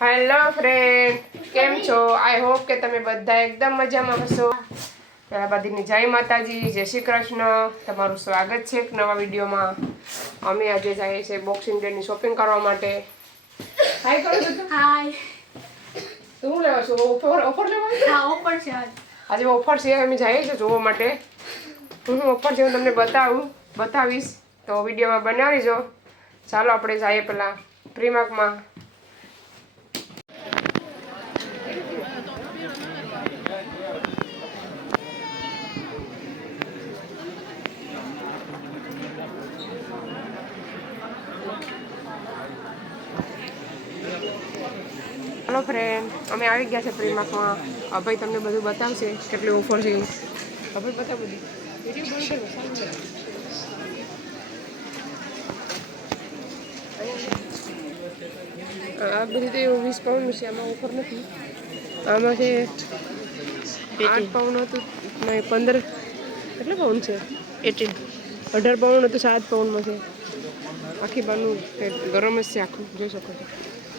Hello friend કેમ છો? I hope કે તમે બધા એકદમ મજામાં હશો. બધીની જય માતાજી જય શ્રી કૃષ્ણ. તમારું સ્વાગત છે એક નવા વિડીયોમાં. અમે આજે જઈએ છીએ બોક્સિંગ ડેની શોપિંગ કરવા માટે. હાય કરો છો હાય શું લેવા છો? ઓફર ઓફર લેવા? હા ઓફર છે આજે. ઓફર છે અમે જઈએ છીએ જોવા માટે. હું ઓફર છે હું તમને બતાવું બતાવીશ. તો વિડીયોમાં બનાવી જો ચાલો આપણે જઈએ પહેલાં પ્રીમાર્કમાં હલો ફ્રેન્ડ અમે આવી ગયા છે પ્રીમાર્કમાં અભય તમને બધું બતાવશે કેટલી ઓફર છે અભય બતાવ બધી. વીડિયો બંધ કરો આ બધી તો પાઉન્ડ છે આમાં ઓફર નથી. આમાં છે આઠ પાઉન્ડ હતું પંદર. કેટલા પાઉન્ડ છે? એટીન અઢાર પાઉન્ડ હતું સાત પાઉન્ડમાં છે. આખી બાનું ગરમ જ છે આખું જોઈ શકો છો.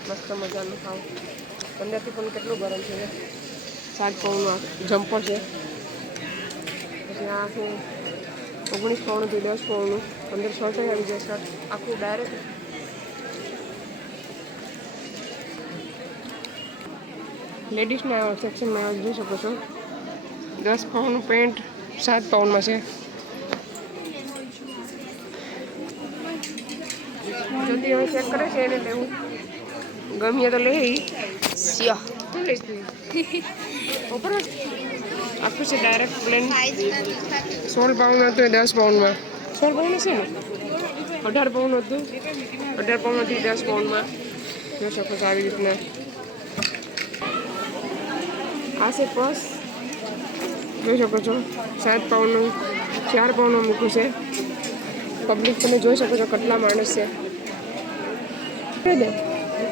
મસ્ત મજાનું ખાવ. અંદરથી પણ કેટલું ગરમ છે? સાત પાઉન્ડમાં જમ્પર છે. પછી આ ઓગણીસ ઓગણીસ પાઉન્ડથી દસ પાઉન્ડનું અંદર શર્ટ આવી જાય શર્ટ આખું ડાયરેક્ટ લેડીઝના સેક્શનમાં જોઈ શકો છો. દસ પાઉન્ડનું પેન્ટ સાત પાઉન્ડમાં છે. જલ્દી હવે ચેક કરે છે એને લેવું. ગમ્યો તો લઈ સ્યો. શું લઈશ તું ઉપર આખું છે ડાયરેક્ટ પ્લેન સોળ પાઉન્ડ હતું એ દસ પાઉન્ડમાં સોળ પાઉન્ડ છે ને? અઢાર પાઉન્ડ હતું. અઢાર પાઉન્ડ હતી દસ પાઉન્ડમાં જોઈ શકો છો આવી રીતના. આ છે પર્સ જોઈ શકો છો. સાત પાઉન્ડનું ચાર પાઉન્ડનું મૂક્યું છે. પબ્લિક તમે જોઈ શકો છો કેટલા માણસ છે. દે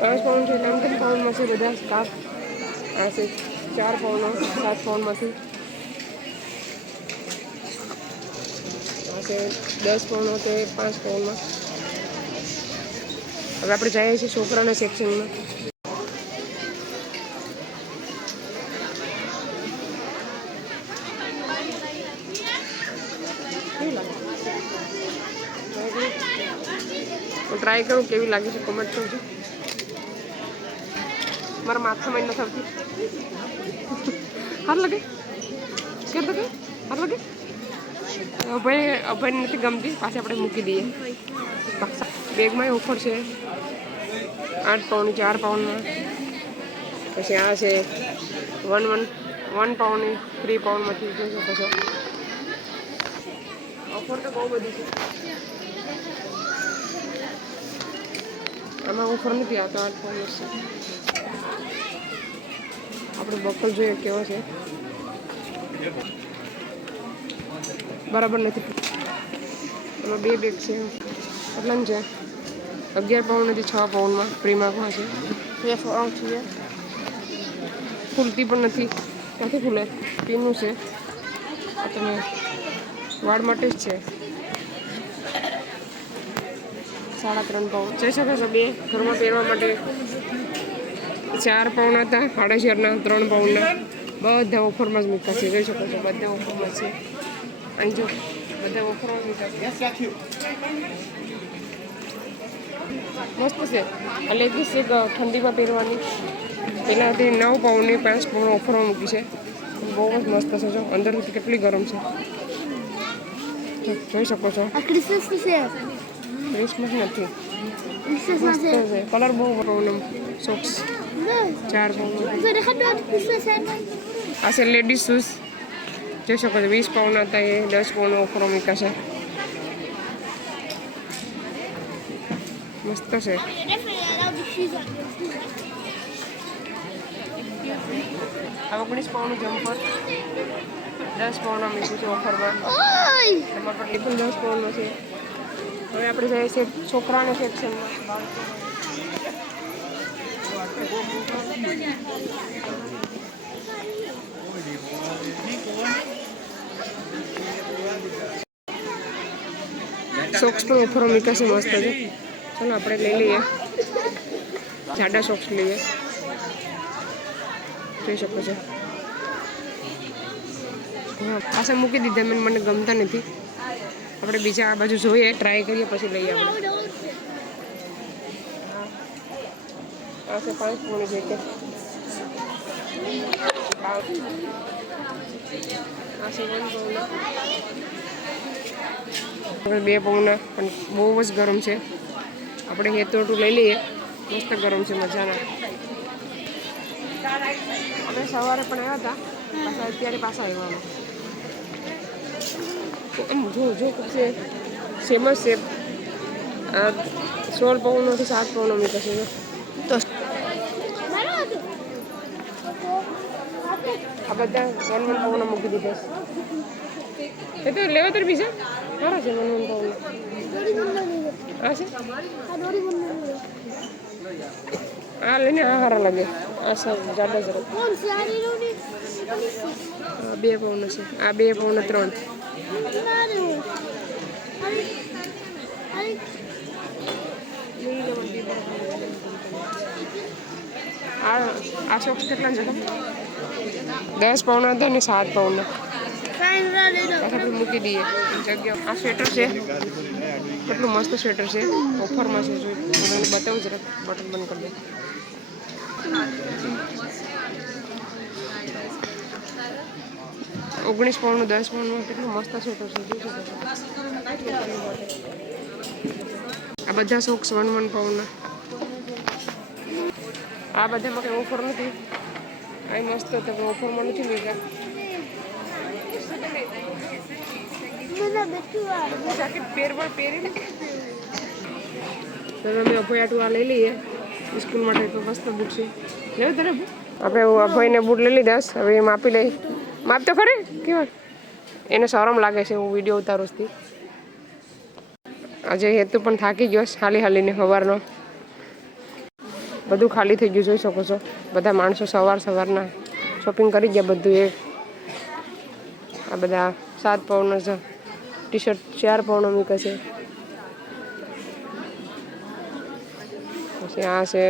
પાંચ પાઉન્ડ છે આમ કેમ પાઉન્ડમાં છે બધા સ્ટાફ આ છે, ચાર પાઉન્ડ સાત પાઉન્ડમાંથી આ છે, દસ પાઉન્ડનો તે પાંચ પાઉન્ડમાં હવે આપણે જઈએ છીએ છોકરાના સેક્શનમાં ટ્રાય કરું કેવી લાગે છે કમેન્ટ કરજો. મારા માથામાં નથી આવતી હાર લાગે. કેમ લાગે હાર લાગે. અભય અભય નથી ગમતી. પાછી આપણે મૂકી દઈએ. બેગમાં ઓફર છે. આઠ પાઉન્ડ ચાર પાઉન્ડમાં પછી આ છે. One one one pound three પાઉન્ડમાંથી જોઈ શકો છો ઓફર તો બહુ બધી છે. આમાં ઓફર નથી આવતો, આઠ પાઉન્ડ છે આપણે બકલ જોઈએ કેવો છે. બરાબર નથી. એમાં બે બેગ છે. કેટલાનું છે? અગિયાર પાઉન્ડ નથી છ પાઉન્ડમાં પ્રીમાર્કમાં છે. બે ફોર્મ છે. ખુલતી પણ નથી. નથી ખુલે? પીનું છે. આ તમે વાળ માટે જ છે. સાડા ત્રણ પાઉન્ડ જઈ શકો છો બે ઘરમાં પહેરવા માટે. ચાર પાઉન્ડ હતા સાડા ચારના ત્રણ પાઉન્ડના બધા ઓફરમાં જ મૂક્યા છે જોઈ શકો છો બધા ઓફરમાં છે. અહીં જો બધા ઓફરમાં મૂક્યા છે. મસ્ત છે. એટલે લેગીસ એક ઠંડીમાં પહેરવાની. પહેલાંથી નવ પાઉન્ડની પાંચ પાઉન્ડ ઓફરમાં મૂકી છે. બહુ જ મસ્ત છે જો. અંદરથી કેટલી ગરમ છે. જોઈ શકો છો. ક્રિસમસ છે. ક્રિસમસ નથી. કલર બહુ પાઉન્ડ સોક્સ ચાર આ છે લેડીઝ શૂઝ જોઈ શકો છો વીસ પાઉન્ડ હતા એ દસ પાઉન્ડ ઓફરો મૂક્યા છે. મસ્ત છે. આ ઓગણીસ પાઉન્ડનું જમ્પર દસ પાઉન્ડમાં મૂક્યું છે ઓફરમાં તમારા પર પણ દસ પાઉન્ડનો છે. હવે આપણે જઈએ છીએ છોકરાના સેક્શનમાં સોક્સ પણ ઓફરો મૂક્યા છે મસ્ત છે. ચાલો આપણે લઈ લઈએ. જાડા સોક્સ લઈએ. જોઈ શકો છો. હા પાસે મૂકી દીધા, મને મને ગમતા નથી. આપણે બીજા આ બાજુ જોઈએ ટ્રાય કરીએ, પછી લઈએ આપણે છે પાંચ વન આપણે બે પૌના, પણ બહુ જ ગરમ છે. આપણે હેતોટું લઈ લઈએ. મસ્ત ગરમ છે મજાના. અમે સવારે પણ આવ્યા હતા, પાછા અત્યારે પાછા આવ્યા આમ જો જો છે. સેમ જ આ સોળ પાઉન્ડમાંથી સાત પૌનો મીટર છે. આ બધા વન વન પાઉન્ડ મૂકી દીધા છે એ તો લેવા તાર બીજા સારા છે વન વન પાઉન્ડ આ છે આ લઈને આ સારા લાગે આ સર જાડા જરા છે બે પાઉન્ડ છે આ બે પાઉન્ડ ત્રણ આ આ સોક્સ કેટલા છે દસ પાઉન્ડ હતા ને સાત આપણે મૂકી દઈએ. જગ્યા આ સ્વેટર છે. કેટલું મસ્ત સ્વેટર છે. ઓફરમાં છે હું તમને બતાવું જરાક બટન બંધ કરી દે. ઓગણીસ પાઉન્ડનું દસ પાઉન્ડનું કેટલું મસ્ત સ્વેટર છે. જોઈ શકો આ બધા સોક્સ વન વન પાઉન્ડના આ બધામાં કંઈ ઓફર નથી? આ મસ્ત હતો પણ ઓફરમાં નથી આ જાકેટ પહેરવા પહેરીને તો અમે અભયાટું આ લઈ લઈએ સ્કૂલ માટે તો મસ્ત બુટ છે લેવું તારે? આપણે અભયને બૂટ લઈ લીધા. હવે એ માપી લઈ માપ તો ખરે કેવા એને શરમ લાગે છે હું વીડિયો ઉતારું છું આજે હેતુ પણ થાકી ગયો હાલી હાલીને સવારનો બધું ખાલી થઈ ગયું, જોઈ શકો છો. બધા માણસો સવાર સવારના શોપિંગ કરી ગયા બધું એ આ બધા સાત પાઉન્ડનો છે ટી શર્ટ ચાર પવનો મૂકે છે. પછી આ છે,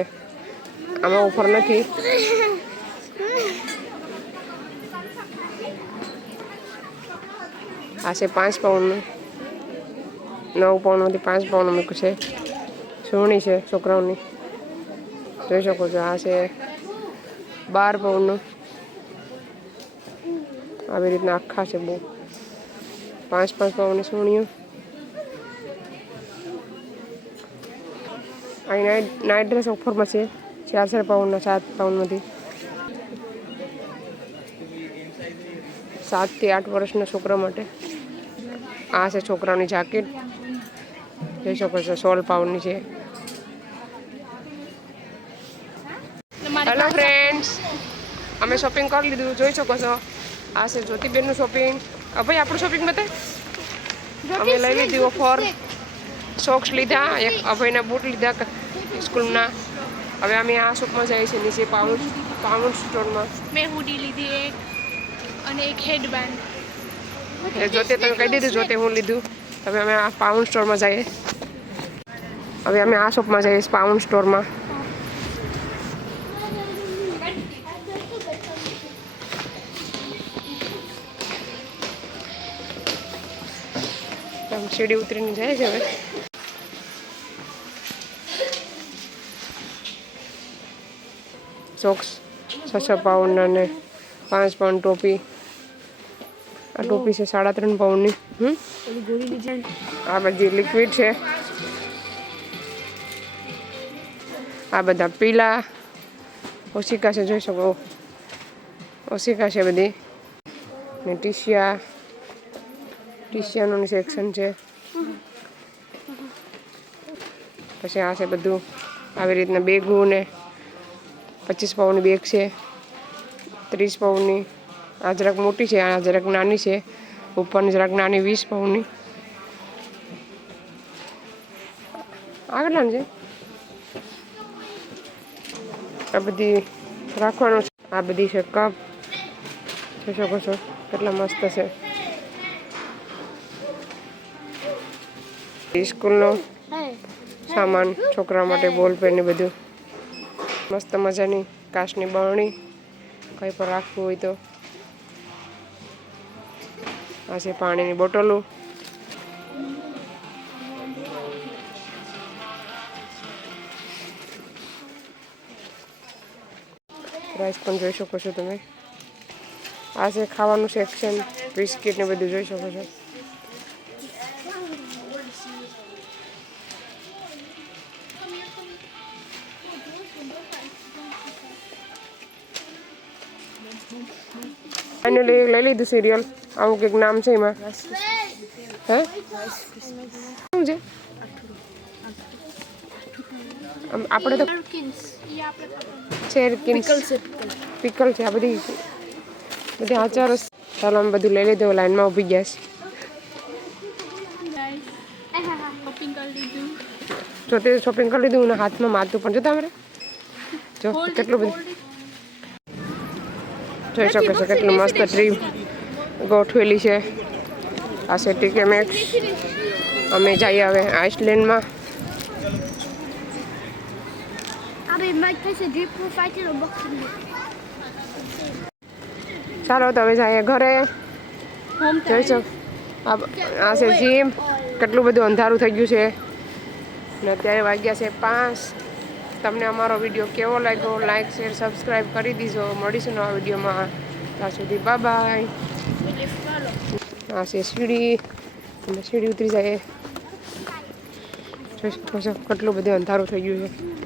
આમાં ઓફર નથી. આ છે પાંચ પાઉન્ડનું નવ પાઉન્ડમાંથી પાંચ પાઉન્ડ મૂક્યું છે. સોની છે, છોકરાઓની. જોઈ શકો છો આ છે. બાર પાઉન્ડનું આવી રીતના આખા છે બહુ. પાંચ પાંચ પાઉન્ડની સોણીઓ. અહીં નાઇટ નાઇટ ડ્રેસ ઓફરમાં છે. ચાર ચાર પાઉન્ડના સાત પાઉન્ડમાંથી સાતથી આઠ વર્ષના છોકરા માટે. આ છે છોકરાની જાકેટ. જોઈ શકો છો, સોળ પાઉન્ડની છે. હેલો ફ્રેન્ડ્સ અમે શોપિંગ કરી લીધું. જોઈ શકો છો. આ છે જ્યોતિબેનનું શોપિંગ ભાઈ આપણું શોપિંગ બતાય અમે લઈ લીધી ઓફર સોક્સ લીધા. એક અભયના બૂટ લીધા સ્કૂલના. હવે અમે આ શોપમાં જઈએ છીએ નીચે પાઉન્ડ પાઉન્ડ સ્ટોરમાં મેં હુડી લીધી એક અને એક હેડબેન્ડ જોતે તમે કહી દીધું જોતે હું લીધું. હવે અમે આ પાઉન્ડ સ્ટોરમાં જઈએ. હવે અમે આ શોપમાં જઈએ પાઉન્ડ સ્ટોરમાં સીડી ઉતરીને જાય છે હવે. સોક્સ છ છ પાઉન્ડના ને પાંચ પાઉન્ડ ટોપી. આ ટોપી છે સાડા ત્રણ પાઉન્ડની હમ? આ બધી લિક્વિડ છે. આ બધા પીલા. ઓશિકા છે જોઈ શકો. ઓશિકા છે બધી. ને ટીશિયા. ટીશિયાનું સેક્શન છે. પછી આ છે બધું. આવી રીતના બેગું ને પચીસ પાઉન્ડની બેગ છે, ત્રીસ પાઉન્ડની આ જરાક મોટી છે, આ જરાક નાની છે. ઉપરની જરાક નાની, વીસ પાઉન્ડની આ છે? આ બધી રાખવાનું છે. આ બધી છે કપ જોઈ છો કેટલા મસ્ત છે. સ્કૂલનો સામાન છોકરા માટે બોલ પેન ને બધું. મસ્ત મજાની કાચની બરણી કંઈ પણ રાખવું હોય તો. આ છે પાણીની બોટલો. પ્રાઇસ પણ જોઈ શકો છો તમે. આ છે ખાવાનું સેક્શન બિસ્કિટ ને બધું જોઈ શકો છો. ફાઇનલી લઈ લીધું સિરિયલ આવું કંઈક નામ છે એમાં. હે? શું છે? આપણે તો છે પિકલ છે આ બધી. બધી આચાર ચાલો અમે બધું લઈ લીધું લાઈનમાં ઊભી ગયા છે. જો તે શોપિંગ કરી લીધું હાથમાં મારતું પણ. જોતા અમારે જો કેટલું બધું. જોઈ શકો છો કેટલું મસ્ત ટ્રી ગોઠવેલી છે. આ છે ટીકે મેક્સ અમે જઈએ હવે આઇસલેન્ડમાં. ચાલો તો હવે જઈએ ઘરે. જોઈ શકો. આ છે જીમ કેટલું બધું અંધારું થઈ ગયું છે. ને અત્યારે વાગ્યા છે પાંચ. તમને અમારો વીડિયો કેવો લાગ્યો લાઈક શેર સબસ્ક્રાઈબ કરી દીજો. મળીશું નવા વિડીયોમાં. ત્યાં સુધી બાય બાય આ છે સીડી સીડી ઉતરી જાય. કેટલું બધું અંધારું થઈ ગયું છે.